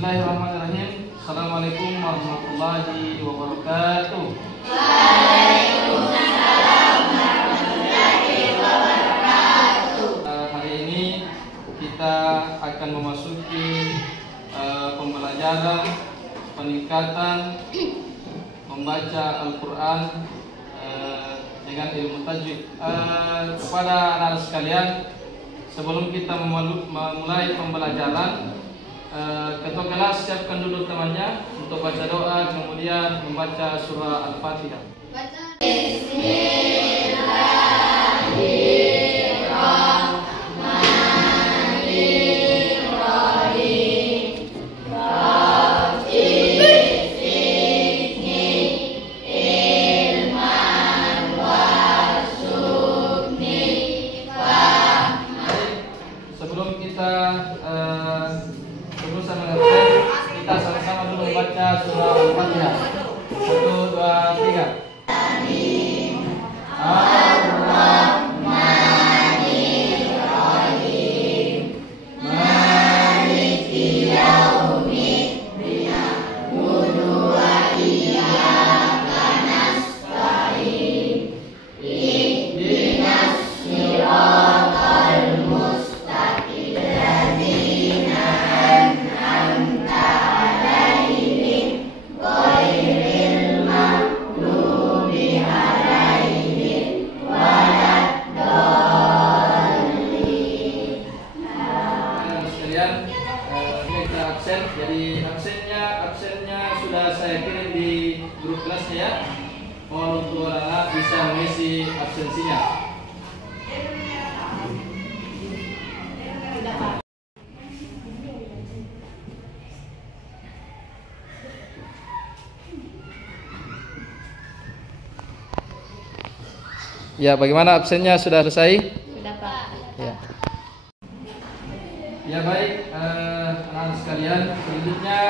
Bismillahirrahmanirrahim. Assalamualaikum warahmatullahi wabarakatuh. Waalaikumsalam warahmatullahi wabarakatuh. Hari ini kita akan memasuki pembelajaran peningkatan membaca Al-Quran dengan ilmu tajwid. Kepada anak-anak sekalian, sebelum kita memulai pembelajaran, ketua kelas siapkan dulu temannya untuk baca doa, kemudian membaca surah Al-Fatihah. Kita sama-sama dulu membaca surah Al-Fatihah. 1, 2, 3. Jadi absennya sudah saya kirim di grup kelasnya ya. Mohon untuk anak bisa mengisi absensinya. Ya, bagaimana absennya sudah selesai? Sudah, Pak. Ya. Ya baik, anak-anak sekalian, selanjutnya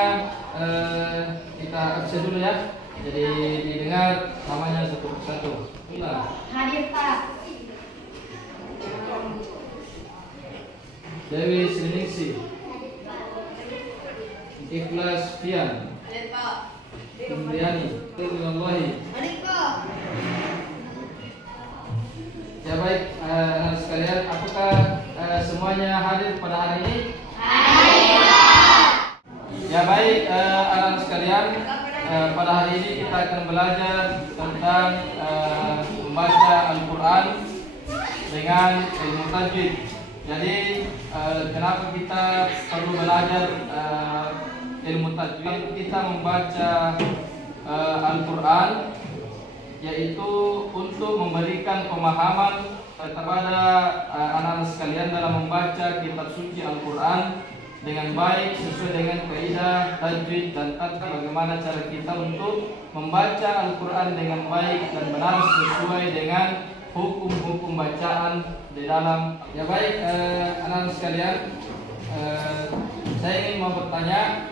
kita absen dulu ya. Jadi didengar namanya satu persatu. Hadir, Pak. Dewi Sriningsi, Ikhlas Fian, Hadir, Pak. Indriani, Tullahi. Hadir, Pak. Ya baik, anak sekalian, apakah semuanya hadir pada hari ini? Hadir. Ya baik, anak sekalian, pada hari ini kita akan belajar tentang membaca Al-Quran dengan ilmu tajwid. Jadi kenapa kita perlu belajar ilmu tajwid? Kita membaca Al-Quran yaitu untuk memberikan pemahaman kepada anak-anak sekalian dalam membaca kitab suci Al-Quran dengan baik sesuai dengan kaidah tajwid dan tata bagaimana cara kita untuk membaca Al-Quran dengan baik dan benar sesuai dengan hukum-hukum bacaan di dalam. Ya baik, anak-anak sekalian, saya ingin mau bertanya,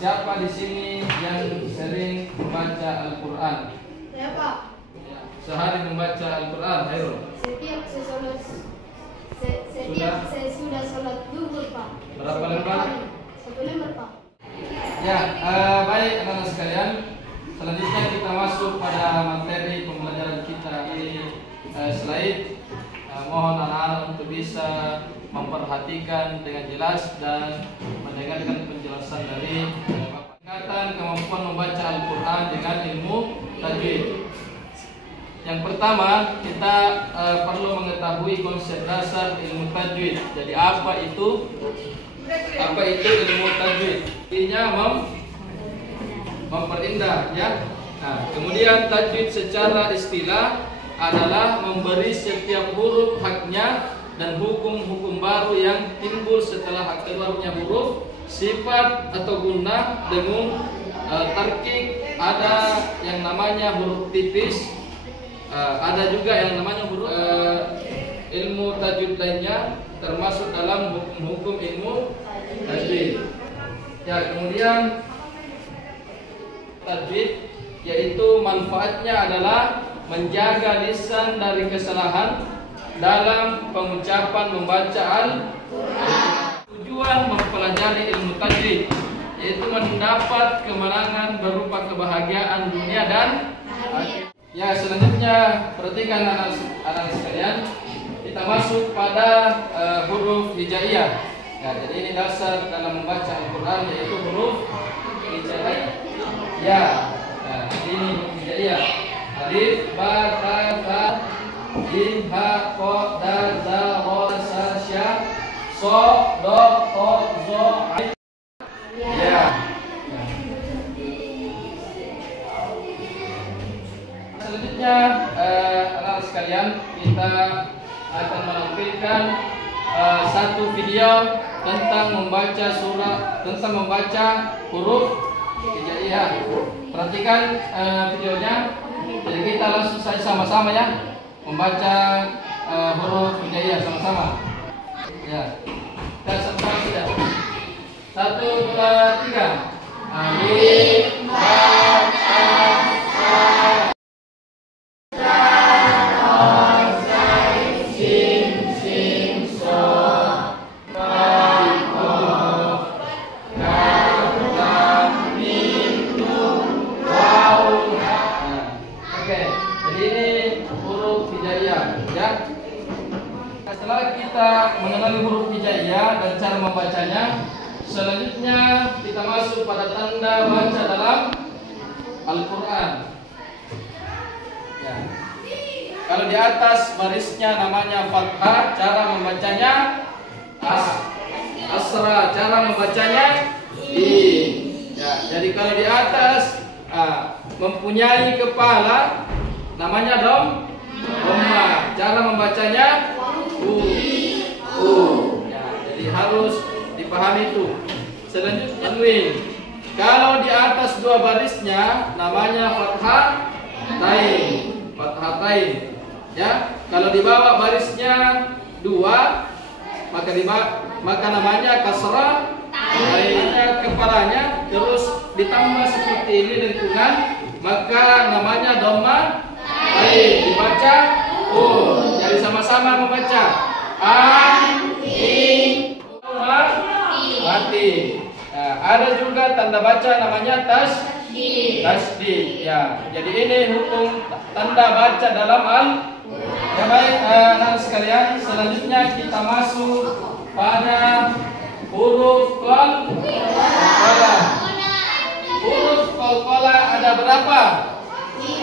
siapa di sini yang sering membaca Al-Quran? Saya, Pak. Sehari membaca Al-Quran, ayo. Setiap saya sudah sholat zuhur, Pak. Berapa lembar? 1 lembar, Pak. Ya, baik anak-anak sekalian. Selanjutnya kita masuk pada materi pembelajaran kita di slide. Mohon anak-anak untuk bisa memperhatikan dengan jelas dan mendengarkan penjelasan dari Bapak. Tingkatan kemampuan membaca Al-Quran dengan ilmu tajwid. Yang pertama, kita perlu mengetahui konsep dasar ilmu tajwid. Jadi apa itu ilmu tajwid? Artinya memperindah ya. Nah, kemudian tajwid secara istilah adalah memberi setiap huruf haknya dan hukum-hukum baru yang timbul setelah keluarnya huruf, sifat atau guna dengan tarkik. Ada yang namanya huruf tipis, ada juga yang namanya huruf. Ilmu tajwid lainnya termasuk dalam hukum-hukum ilmu tajwid. Ya, kemudian tajwid yaitu manfaatnya adalah menjaga lisan dari kesalahan dalam pengucapan membaca Al-Quran. tujuan mempelajari ilmu tajwid, yaitu mendapat kemenangan berupa kebahagiaan dunia dan akhirat. Ya, selanjutnya perhatikan anak-anak sekalian, kita masuk pada huruf hijaiyah. Ya, jadi ini dasar dalam membaca Al-Quran, yaitu huruf hijaiyah. Ya, nah, ini huruf hijaiyah. Alif, ba, ta, tha, jim, ha, ko, dal, za, ro, sa, sya, so, do, to, zo, ain. Ya. Selanjutnya anak-anak sekalian, kita akan menampilkan satu video tentang membaca huruf hijaiyah. Perhatikan videonya. Jadi kita langsung saja sama-sama ya membaca huruf hijaiyah sama-sama. Ya. Kita sama-sama sudah. 1, 2, 3. Alif, ba, ta, tha, setelah kita mengenali huruf hijaiyah dan cara membacanya, selanjutnya kita masuk pada tanda baca dalam Al-Quran. Ya. Kalau di atas barisnya namanya fathah, cara membacanya asra, cara membacanya ya. Jadi kalau di atas mempunyai kepala namanya dhamma, cara membacanya ya, jadi harus dipahami itu. Selanjutnya tanwin. Kalau di atas dua barisnya namanya fathatain. Ya, kalau di bawah barisnya dua maka namanya kasrah. Hanya kepalanya terus ditambah seperti ini lengkungan, maka namanya dhamma. Dibaca jadi sama-sama membaca mati. Nah, ada juga tanda baca namanya tasdid. Ya, jadi ini hukum tanda baca dalam ya baik, anak sekalian, selanjutnya kita masuk pada huruf qalqalah. Huruf qalqalah ada berapa?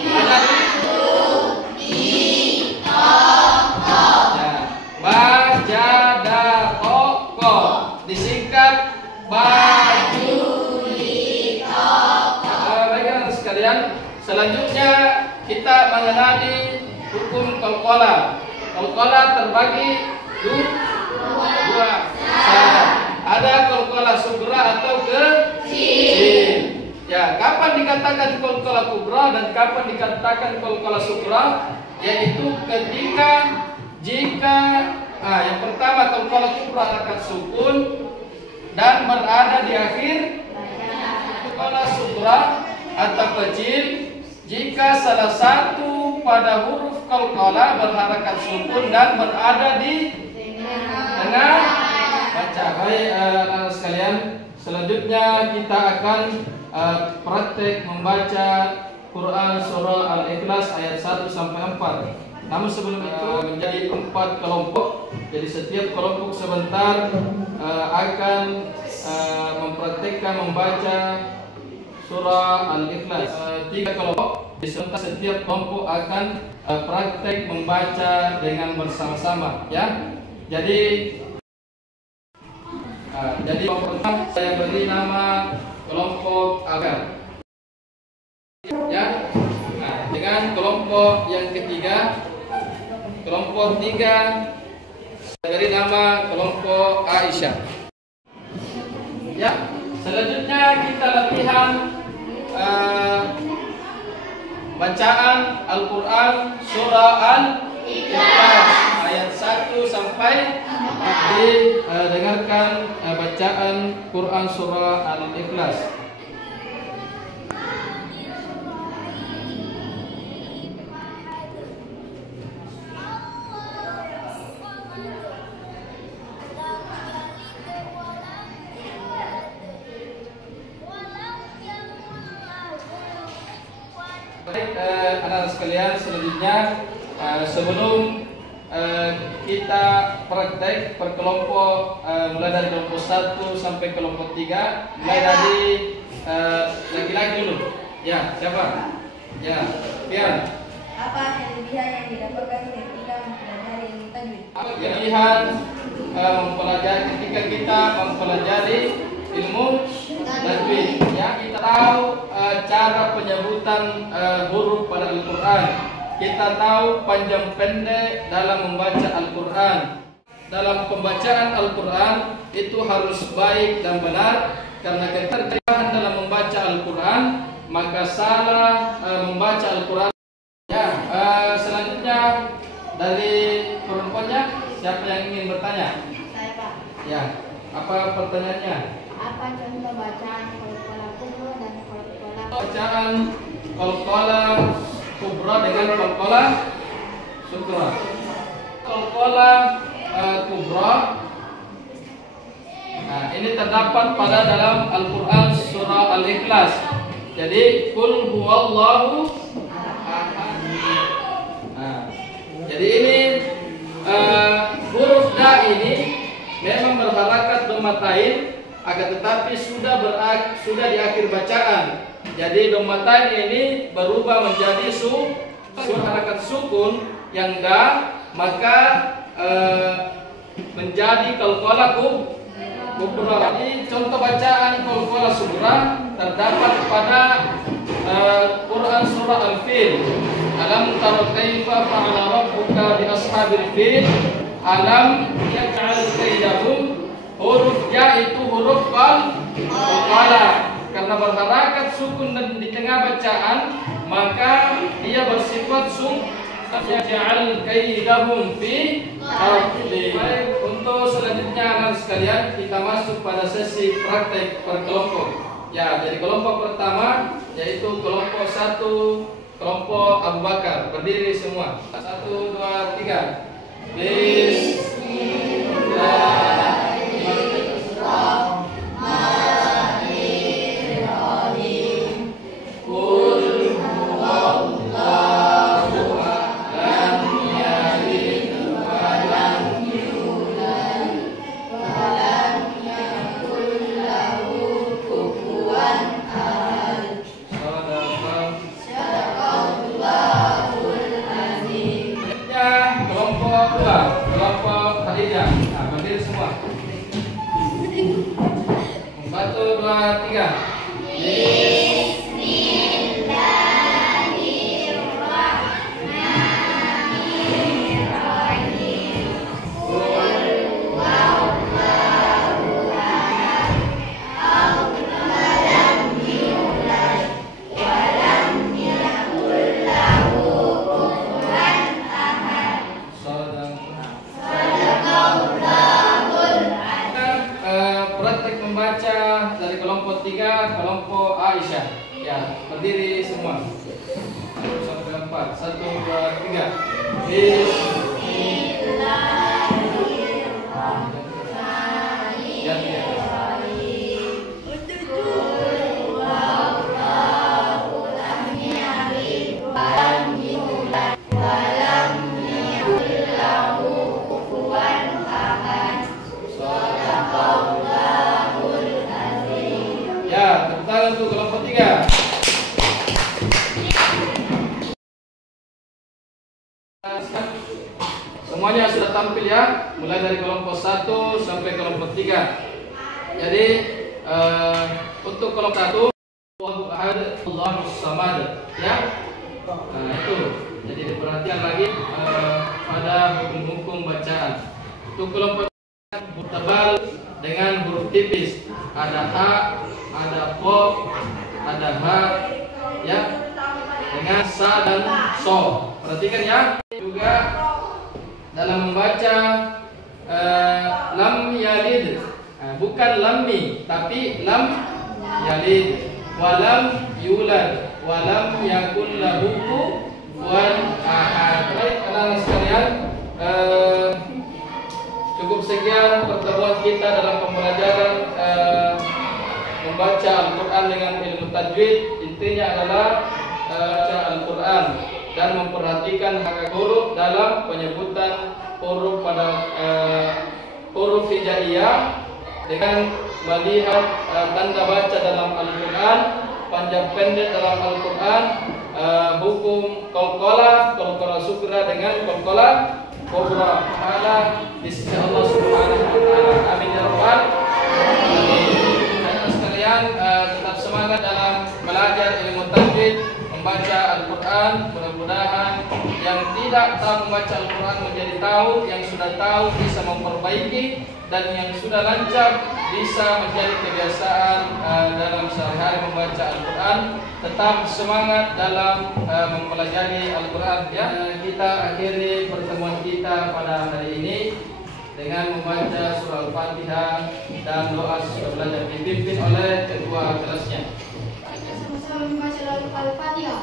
Ada ba, ja, da, ko, ko. Disingkat baju, li, ko, ko. Baik anak sekalian, selanjutnya kita mengenali hukum qalqalah. Qalqalah terbagi dua. Ada qalqalah sughra atau kecil. Ya, kapan dikatakan qalqalah kubra dan kapan dikatakan qalqalah sughra? Yaitu jika yang pertama qalqalah kubra harokat sukun dan berada di akhir. Qalqalah sughra atau kecil jika salah satu pada huruf qalqalah berharakat sukun dan berada di tengah baca. Baik anak sekalian, selanjutnya kita akan praktek membaca Quran surah Al-Ikhlas ayat 1 sampai 4. Namun sebelum itu menjadi 4 kelompok. Jadi setiap kelompok sebentar akan mempraktekkan membaca surah Al-Ikhlas. 3 kelompok. Sebentar setiap kelompok akan praktek membaca dengan bersama-sama. Ya. Jadi kelompok pertama saya beri nama kelompok agar. Ya. Nah, dengan kelompok yang ketiga, kelompok 3 saya beri nama kelompok Aisyah. Ya. Selanjutnya kita latihan bacaan Al-Quran surah Al-Ikhlas ayat 1 sampai 4. Dengarkan bacaan Quran surah Al-Ikhlas. sekalian, selanjutnya sebelum kita praktek per kelompok, mulai dari kelompok 1 sampai kelompok 3, mulai dari laki-laki dulu. Ya, siapa? Ya, Pian. Apa kelebihan yang didapatkan ketika mempelajari ilmu tajwid? Apa kelebihan ketika kita mempelajari ilmu tajwid? Ya, kita tahu cara penyebutan huruf pada Al-Quran. Kita tahu panjang pendek dalam membaca Al-Quran. Dalam pembacaan Al-Quran itu harus baik dan benar, karena keterjadian dalam membaca Al-Quran maka salah membaca Al-Quran. Ya, selanjutnya dari perempuannya, siapa yang ingin bertanya? Saya, Pak. Ya, apa pertanyaannya? Apa contoh bacaan qalqalah kubra dan qalqalah? Bacaan qalqalah kubra dengan qalqalah sughra. Qalqalah kubra, nah ini terdapat pada dalam Al-Quran surah Al-Ikhlas. Jadi qul huwallahu ahad. Nah, jadi ini huruf da ini memang berharakat domatain, akan tetapi sudah di akhir bacaan. Jadi domatain ini berubah menjadi harakat sukun yang da, maka menjadi qalqalah kubra. Jadi contoh bacaan qalqalah sughra terdapat pada Quran surah Al-Fil. Alam tara kaifa fa'ala rabbuka bi ashabil fil, alam yaj'al kaidahum. Huruf ya itu huruf qalqalah, karena berharakat sukun dan di tengah bacaan maka dia bersifat yaj'al kaidahum fi tadlil. Baik, untuk selanjutnya anak sekalian, kita masuk pada sesi praktek per kelompok. Ya, jadi kelompok pertama yaitu kelompok 1, kelompok Abu Bakar. Berdiri semua. 1, 2, 3. Bismillahirrahmanirrahim. Qul huwallahu lam yalid wa lam yulad wa lam yakul lahu kufuwan ahad. Sadaqallahul azim. Kelompok 2, kelompok Khadijah. Nah, berdiri semua. 1, 2, 3. Praktek membaca dari kelompok 3, kelompok Aisyah. Ya, berdiri semua. 1, 2, 3. Ya, tepuk tangan untuk kelompok 3. Semuanya sudah tampil ya, mulai dari kelompok 1 sampai kelompok 3. Jadi untuk kelompok 1, Allahu ahad, Allahus samad, ya. Nah, itu. Jadi perhatian lagi pada hukum-hukum bacaan. Untuk kelompok huruf tebal dengan huruf tipis, ada ha, ada po, ada ha, ya, dengan sa dan so. Perhatikan ya. Juga dalam membaca lam yalid, bukan lammi, tapi lam yalid, walam yulad, walam yakul lahu kufuwan ahad. Baik, anak-anak sekalian, cukup sekian pertemuan kita dalam pembelajaran membaca Al-Quran dengan ilmu tajwid. Intinya adalah baca Al-Quran dan memperhatikan hak huruf dalam penyebutan huruf pada huruf hijaiyah dengan melihat tanda baca dalam Al-Quran, panjang pendek dalam Al-Quran, hukum qalqalah sukra dengan qalqalah kubra. Pahala di sisi Allah Subhanahu wa taala. Amin ya rabbal alamin. Anak sekalian, tetap semangat dalam belajar ilmu tajwid, membaca Al-Quran. Mudah-mudahan yang tidak tahu membaca Al-Quran menjadi tahu, yang sudah tahu bisa memperbaiki, dan yang sudah lancar bisa menjadi kebiasaan dalam sehari-hari membaca Al-Quran. Tetap semangat dalam mempelajari Al-Quran ya. Kita akhiri pertemuan kita pada hari ini dengan membaca surah Al-Fatihah dan doa sesudah belajar dipimpin oleh kedua kelasnya. Sama-sama membaca Al-Fatihah.